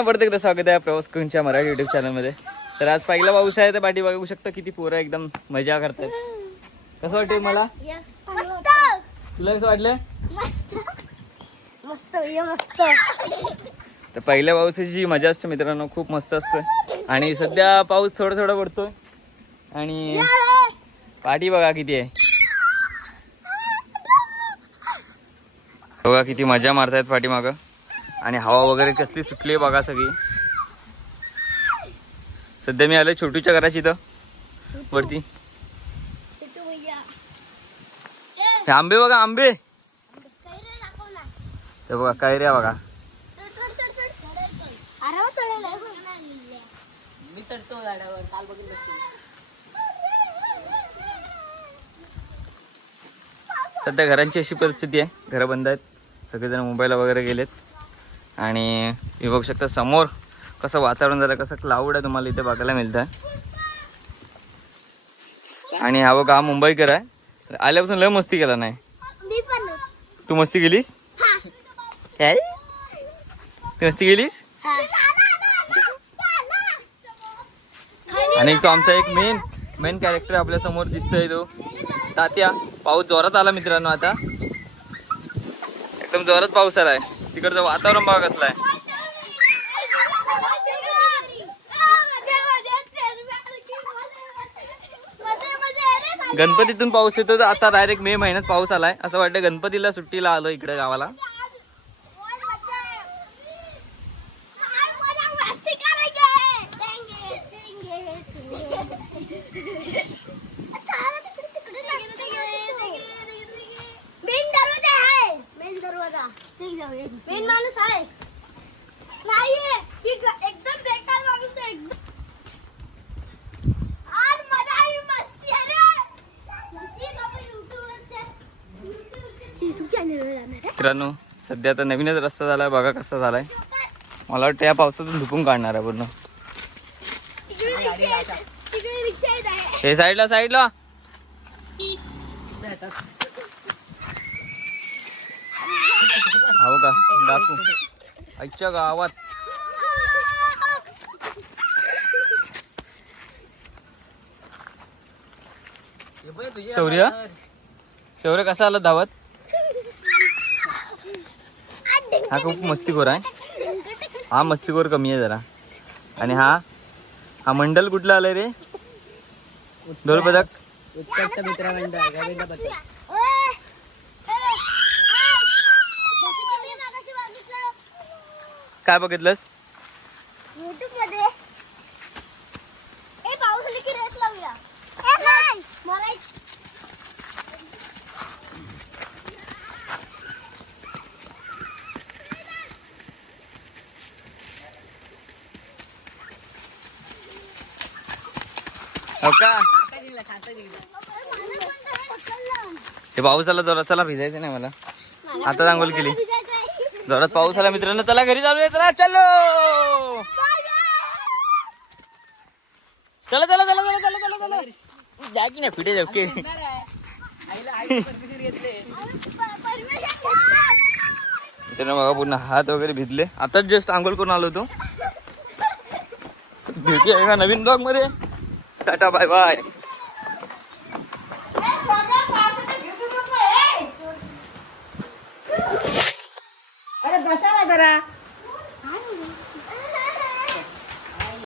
परत एकदा स्वागत आहे प्रवास करूनच्या मराठी युट्यूब चॅनलमध्ये तर आज पहिला पाऊस आहे तर पाठी बघू शकता किती पोरं एकदम मजा करतात. कसं वाटतंय मला मस्त. तुला कसं वाटलं मस्त. मस्त ये मस्त. तर पहिल्या पावसाची जी मजा असते मित्रांनो खूप मस्त असते. आणि सध्या पाऊस थोडा थोडा पडतोय. आणि पाठी बघा किती आहे. बघा किती मजा मारतायत पाठीमाग आणि हवा वगैरे कसली सुटली आहे बघा सगळी. सध्या मी आलोय छोटूच्या घराची इथं. वरती. छोटू भैया. हे आंबे बघा आंबे. तर बघा बघा. झाडावर काल बघितलं सध्या घरांची अशी परिस्थिती आहे. घरं बंद आहेत. सगळेजण मुंबईला वगैरे गेलेत. आणि हे बघू शकता समोर कसं वातावरण झालं कसं क्लाउड आहे तुम्हाला इथे बघायला मिळतं आणि हा बघा हा मुंबईकर आहे. आल्यापासून लय मस्ती केला नाही. तू मस्ती केलीस? हा. काय? तू मस्ती केलीस? हा. आणि तो आमचा एक मेन मेन कॅरेक्टर आपल्यासमोर दिसतोय तो. तात्या पाऊस जोरात आला मित्रांनो आता. एकदम जोरात पाऊस आलाय. तिकडचं वातावरण बघा कसलं आहे. गणपतीतून पाऊस येतो तर आता डायरेक्ट मे महिन्यात पाऊस आलाय. असं वाटतं गणपतीला सुट्टीला आलो इकडे गावाला. मेन माणूस आहे. नाहीये. ही ग- एकदम बेकार माणूस आहे. एकदम आज मजा मस्ती मित्रांनो सध्या आता नवीनच रस्ता झालाय. बघा कसा झालाय. मला वाटतं या पावसातून धुपून काढणार आहे पूर्ण. तिकडे रिक्षा येत आहे. तिकडे रिक्षा येत आहे. हे साईडला साईडला. हो का? दाखवू. आईच्या गावात. शौर्य? शौर्य कसा आला धावत? हा खूप मस्तीखोर आहे. हा मस्तीखोर कमी आहे जरा. आणि हा? हा मंडल कुठला आलाय रे? ढोल बदक उत्कर्ष मित्र मंडळ काय बघितलंस? युट्यूबमध्ये. ए पाऊस आली की रेस लावूया. ए नाही मला एक- हो का? हे पाऊस आला जोरात चला भिजायचं नाही मला. आता आंघोळ केली. जोरात पाऊस आला मित्रांनो. चला घरी चालू चला चलो. चला चला चला चला चला चला चला. जा की नाही पिढे जाऊ की मित्रांनो बघा पूर्ण हात वगैरे भिजले. आताच जस्ट आंघोळ करून आलो होतो. भेटी आहे का नवीन ब्लॉगमध्ये? टाटा बाय बाय তারা